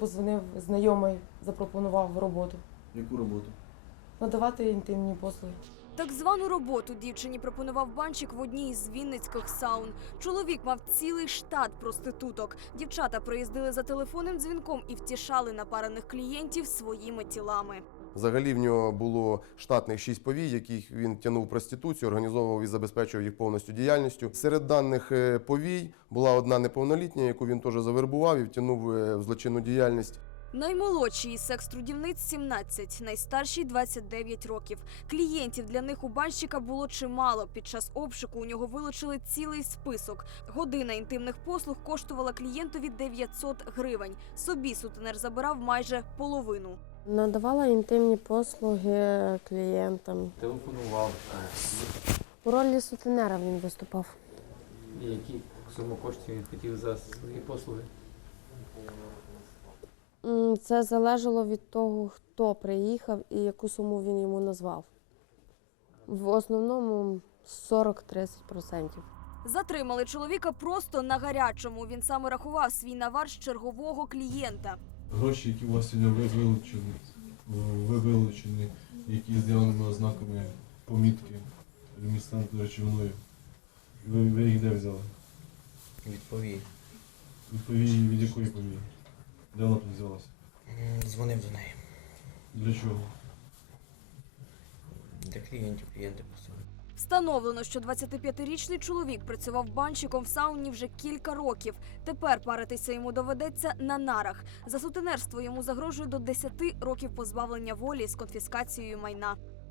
Позвонив знайомий, запропонував роботу. Яку роботу? Надавати інтимні послуги. Так звану роботу дівчині пропонував банчик в одній із Вінницьких саун. Чоловік мав цілий штат проституток. Дівчата приїздили за телефонним дзвінком і втішали напарених клієнтів своїми тілами. Взагалі в нього було штатних шість повій, яких він тягнув проституцію, організовував і забезпечував їх повністю діяльністю. Серед даних повій була одна неповнолітня, яку він теж завербував і втягнув в злочинну діяльність. Наймолодший секс-трудівниць 17, найстарший 29 років. Клієнтів для них у банщика було чимало. Під час обшуку у нього вилучили цілий список. Година інтимних послуг коштувала клієнтові 900 гривень. Собі сутенер забирав майже половину. Надавала інтимні послуги клієнтам. Телефонував у ролі сутенера він виступав. І які суму коштів він хотів за свої послуги це залежало від того, хто приїхав і яку суму він йому назвав. В основному 40-30%. Затримали чоловіка просто на гарячому. Він саме рахував свій навар з чергового клієнта. Гроші, які у вас сьогодні вилучені ви вилучені, які з'явлені ознаками помітки лімістан з речовною. Ви їх де взяли? Відповій. Відповій від якої помітки? Де вона тут взялася? Дзвонив до неї. Для чого? Для клієнтів, клієнти поставили. Встановлено, що 25-річний чоловік працював банщиком в сауні вже кілька років. Тепер паритися йому доведеться на нарах. За сутенерство йому загрожує до 10 років позбавлення волі з конфіскацією майна.